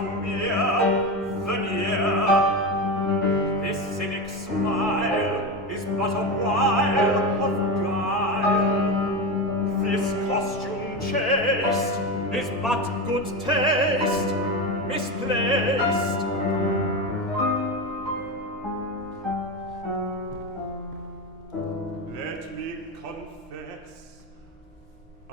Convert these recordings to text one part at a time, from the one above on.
come near, veneer. This cynic smile is but a while of guile. This costume chaste is but good taste, misplaced. Let me confess, a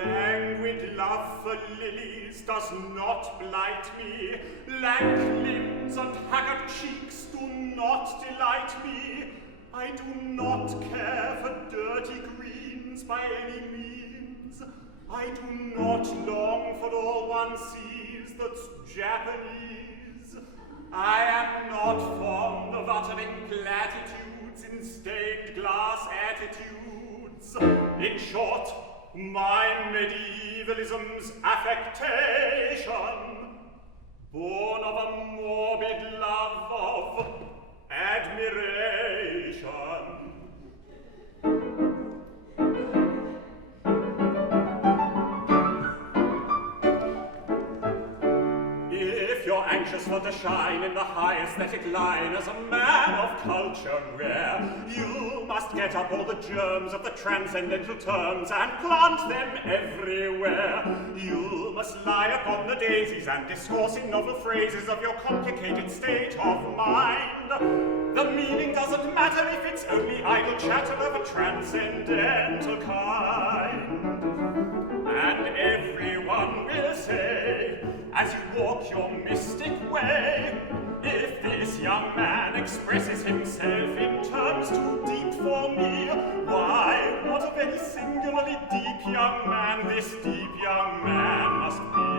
languid love for lilies does not blight me. Lank limbs and haggard cheeks do not delight me. I do not care for dirty greens by any means. I do not long for all one sees that's Japanese. I am not fond of uttering platitudes in stained glass attitudes. In short, my medievalism's affectation, born of a morbid love of admiration. If you're anxious for to shine in the high aesthetic line as a man of culture rare, you must get up all the germs of the transcendental terms and plant them everywhere. You must lie upon the daisies and discourse in novel phrases of your complicated state of mind. The meaning doesn't matter if it's only idle chatter of a transcendental kind. And everyone will say, as you walk your mystic way, if this young man expresses himself in terms too deep for me, why, what a very singularly deep young man this deep young man must be.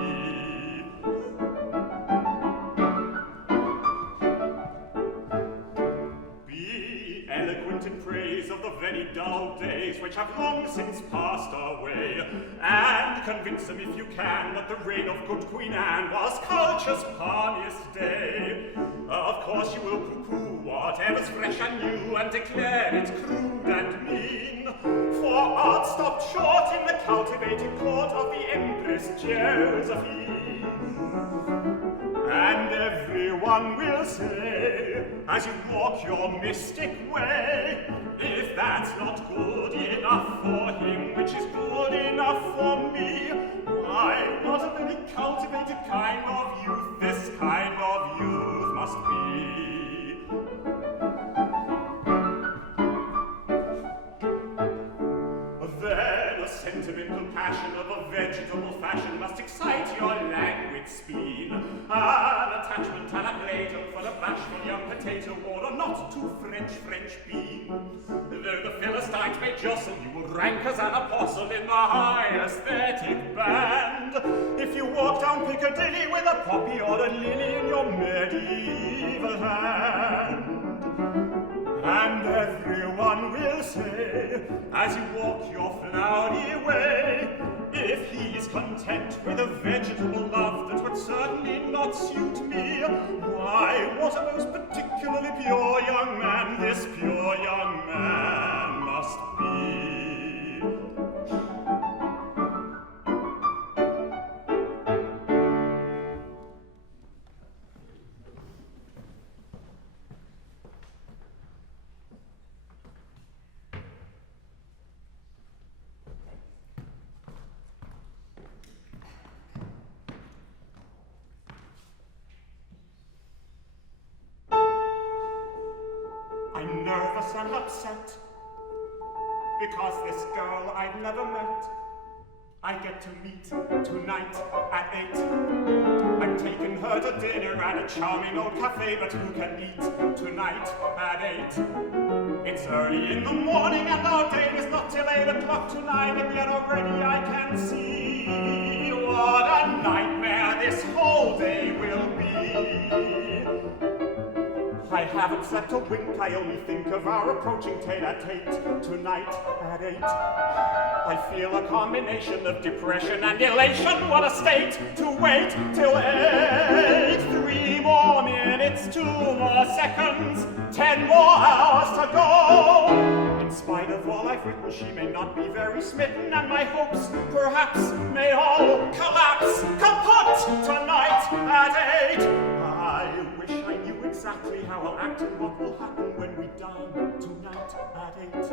Be eloquent in praise of the very dull days which have long since passed away, and convince them if you can that the reign of good Queen Anne was culture's palmiest day. Of course you will pooh-pooh whatever's fresh and new and declare it crude and mean, for art stopped short in the cultivated court of the Empress Josephine. And everyone will say, as you walk your mystic way, if that's not good enough for him, which is good enough for me, why, what a very cultivated kind of youth this kind of youth must be. Then a sentimental passion of a vegetable fashion must excite your languid spleen. An attachment and a plato for a bashful young potato or a not too French bean. Though the Philistines may jostle, you will rank as an apostle in the high aesthetic band. If you walk down Piccadilly with a poppy or a lily in your medieval hand. And everyone will say, as you walk your flowery way, if he's content with a vegetable love that would certainly not suit me, why, what a most particularly pure young man this pure young man must be. I'm nervous and upset because this girl I've never met I get to meet tonight at 8. I'm taking her to dinner at a charming old cafe, but who can eat tonight at 8? It's early in the morning and our date is not till 8 o'clock tonight, and yet already I can see what a nightmare this whole day will be. I haven't slept a wink, I only think of our approaching tete-a-tete tonight at 8. I feel a combination of depression and elation. What a state to wait till 8. 3 more minutes, 2 more seconds, 10 more hours to go. In spite of all all I've written, she may not be very smitten, and my hopes, perhaps, may all collapse, kaput, tonight at 8. I wish I knew exactly how I'll act and what will happen when we dine tonight at 8.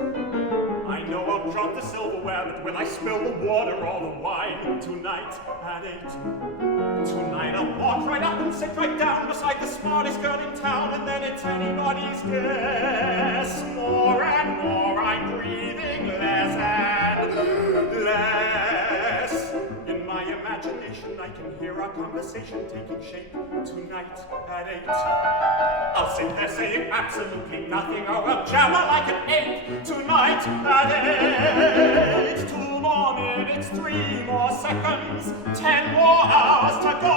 I know I'll drop the silverware, but will I spill the water or the wine tonight at 8? Tonight I'll walk right up and sit right down beside the smartest girl in town, and then it's anybody's guess. More and more I'm breathing less and less. In my imagination I can hear our conversation taking shape tonight at 8. I'll sit there saying absolutely nothing, or I'll jabber like an ape tonight at 8. 2 more minutes, 3 more seconds, 10 more hours to go.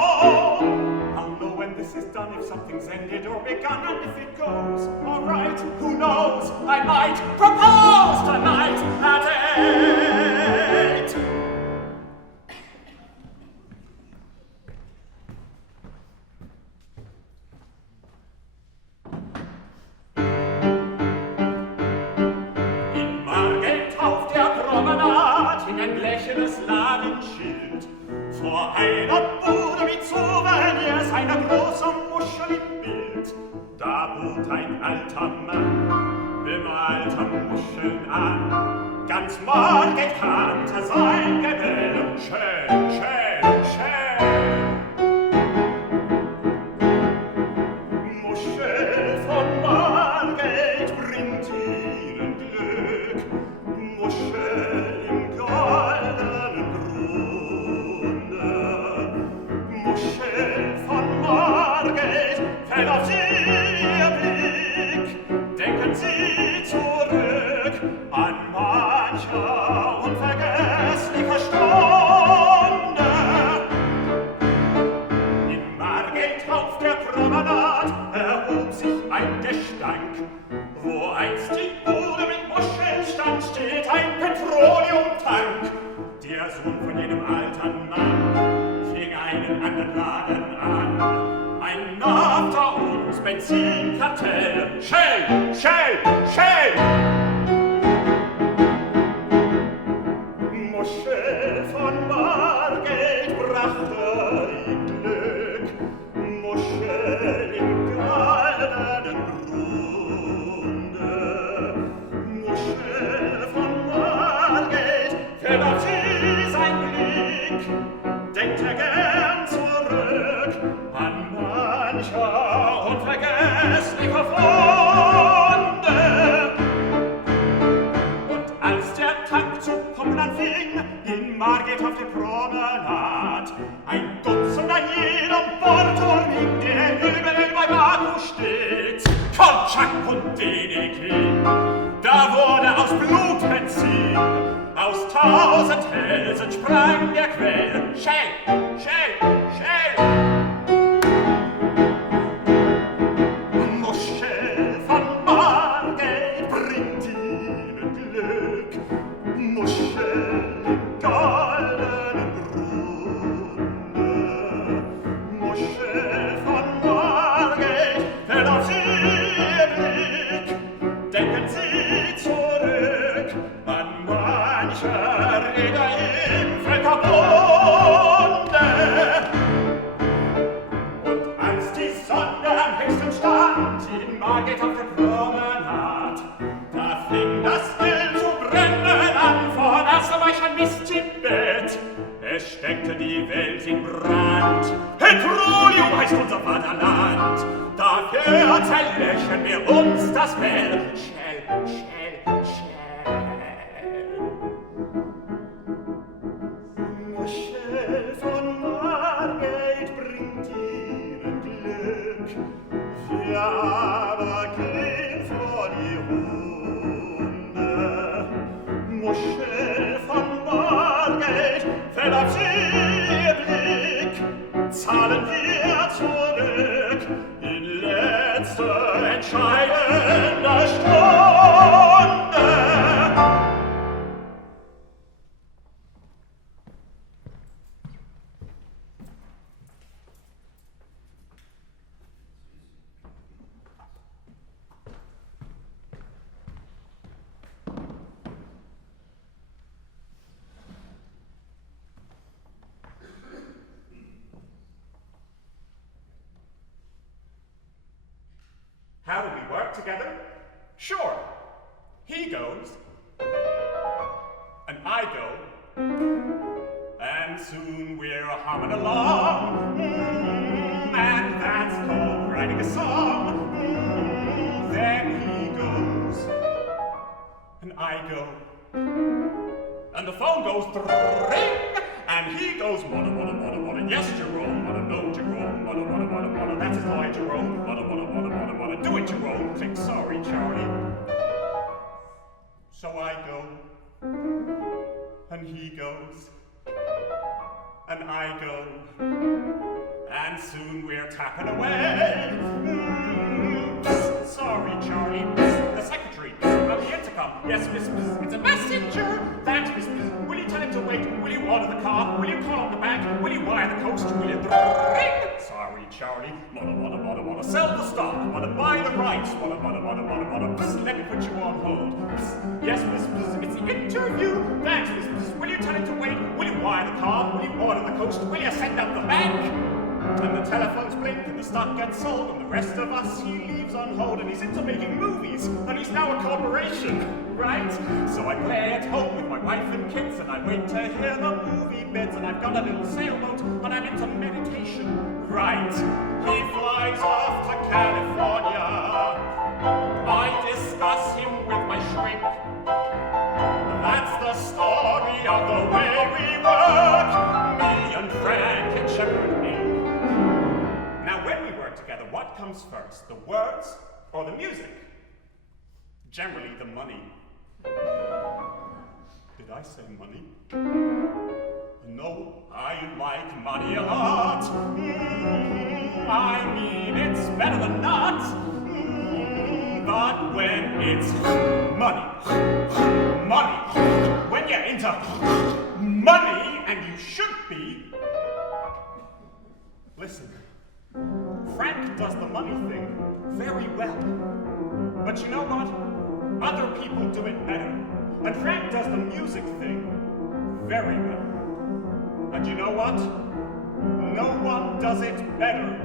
I'll know when this is done, if something's ended or begun, and if it goes all right, who knows, I might propose tonight at 8. In Margate auf der Promenade hing ein blechernes Ladenschild vor einer Bude mit Souvenirs, einer großen Muschel im Bild. Da bot ein alter Mann bemalter Muscheln an. Ganz Margate kannte sein Gebelle. Schön, schön, schön. Muschel von Margate bringt ihren Glück. Muschel im goldenen Grunde. Muschel von Margate fällt auf sie ihr Blick. Denken Sie zurück an mancher unvergessliche Stunde. In Margate auf der Promenade erhob sich ein Gestank. Wo einst die Bude mit Muscheln stand, steht ein Petroleumtank. Der Sohn von jenem alten Mann fing einen anderen Laden an. Ein Nafta- und Benzinkartell. Shell, Shell, Shell! Muschel von Margate brachte ihm Glück. Muschel im goldenen Grunde. Muschel von Margate fällt auf sie sein Blick. Denkt gern zurück an mancher unvergesslicher Funde. Und als der Tank zu pumpen anfing, in Margate auf der Promenade, ein Dutzend an jedem Bordturm hing, der überall bei Baku steht, von Schag und Denikin. Da wurde aus Blut Benzin, aus 1000 Hälsen sprang der Quell. Shell, Shell, Shell! Muschel von Margate bringt ihnen Glück. Muschel im goldenen Grunde. Muschel von Margate fällt auf sie ihr Blick. Denken Sie zurück an mancher Räder im Völkerbunde. Und als die Sonne am höchsten stand, in Margate auf der Promenade, da fing das Öl zu brennen an, vor aseweicher Mist im Bett. Es steckte die Welt in Brand. Petroleum heißt unser Vaterland. Dafür zerlöschen wir uns das Fell. Shell, Shell, Shell. Muschel von Margate bringt ihnen Glück. Wir aber gehen vor die Hunde. Muschel von Margate fällt auf sie ihr Blick. Zahlen wir zurück in letzter entscheidender Stunde. together? Sure. He goes, and I go, and soon we're humming along, and that's called writing a song. Then he goes, and I go, and the phone goes ring, and he goes, mother, mother, mother, mother, yes, Jerome, mother, no, Jerome, mother, mother, mother, mother, that's his lie, Jerome, mother, mother, mother, mother, mother, do it, Jerome, click, sorry, Charlie. So I go, and he goes, and I go, and soon we're tapping away. Sorry, Charlie, the secretary, on the intercom. Yes, miss, it's a messenger. That's miss. Will you tell him to wait? Will you order the car? Will you call the bank? Will you wire the coast? Will you ring? Sorry, Charlie, mother, sell the stock, mother, buy the rights, mother, let me put you on hold. Yes, miss, it's the interview. Thanks, miss. Will you tell him to wait? Will you wire the car? Will you order the coast? Will you send up the bank? And the telephones blink, and the stock gets sold, and the rest of us he leaves on hold, and he's into making movies, and he's now a corporation, right? So I play at home with my wife and kids, and I wait to hear the movie bits, and I've got a little sailboat, and I'm into meditation, right? He flies off to California. I discuss him with my shrink. That's the story of the way we work, me and Frank and Shepard. Now, when we work together, what comes first, the words or the music? Generally, the money. Did I say money? No, I like money a lot. I mean, it's better than not. But when it's money, when you're into money, and you should be, listen. Frank does the money thing very well. But you know what? Other people do it better. And Frank does the music thing very well. And you know what? No one does it better.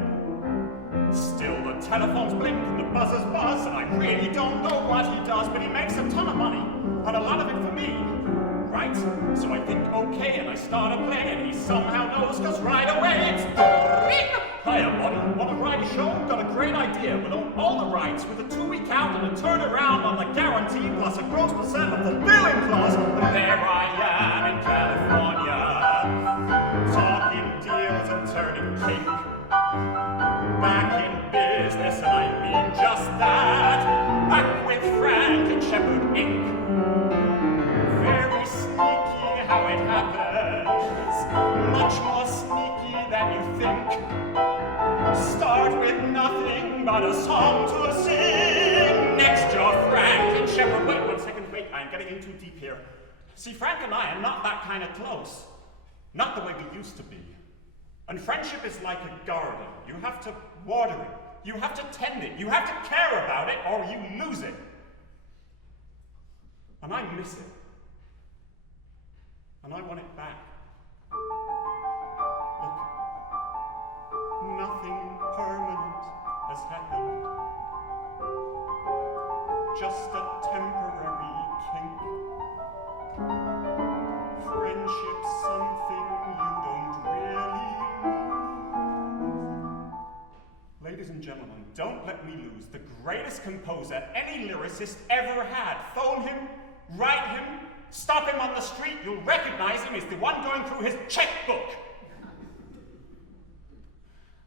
Still, the telephones blink and the buzzers buzz, and I really don't know what he does, but he makes a ton of money, and a lot of it for me. Right? So I think, okay, and I start a play, and he somehow knows, cause right away it's ring! Hiya, buddy, wanna write a show? Got a great idea. We'll own all the rights with a 2-week out and a turnaround on the guarantee, plus a gross percent of the billing clause. And there I am in California, talking deals and turning pink. Back in business, and I mean just that. Back with Frank and Shepard Inc. Very sneaky how it happens, much more sneaky than you think. Start with nothing but a song to sing. Next you're Frank and Shepard. Wait 1 second, wait, I'm getting in too deep here. See, Frank and I are not that kind of close. Not the way we used to be. And friendship is like a garden. You have to water it. You have to tend it. You have to care about it, or you lose it. And I miss it. And I want it back. Look, nothing permanent has happened. Just a temporary kink. Friendship's something you don't really lose. Ladies and gentlemen, don't let me lose the greatest composer any lyricist ever had. Phone him, write him, stop him on the street, you'll recognize him as the one going through his checkbook.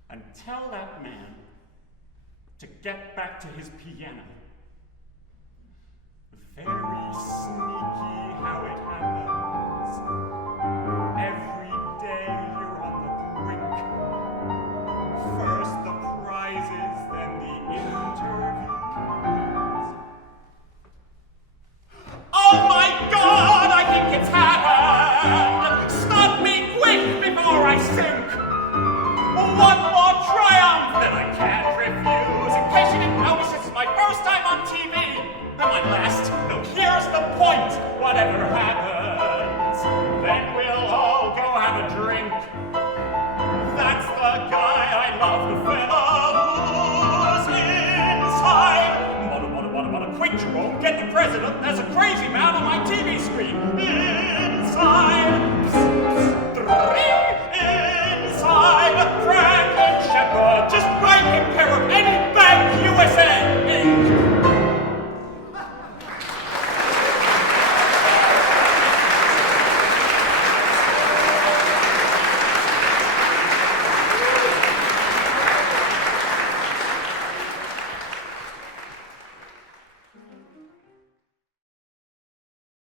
And tell that man to get back to his piano. Very sneaky how it happens. Every day you're on the brink. First the prizes, then the interviews. Oh my God, I think it's happened! Stop me quick before I sink! One more triumph that I can't refuse. In case you didn't notice, this is my first time on TV. And my last. No, here's the point. Whatever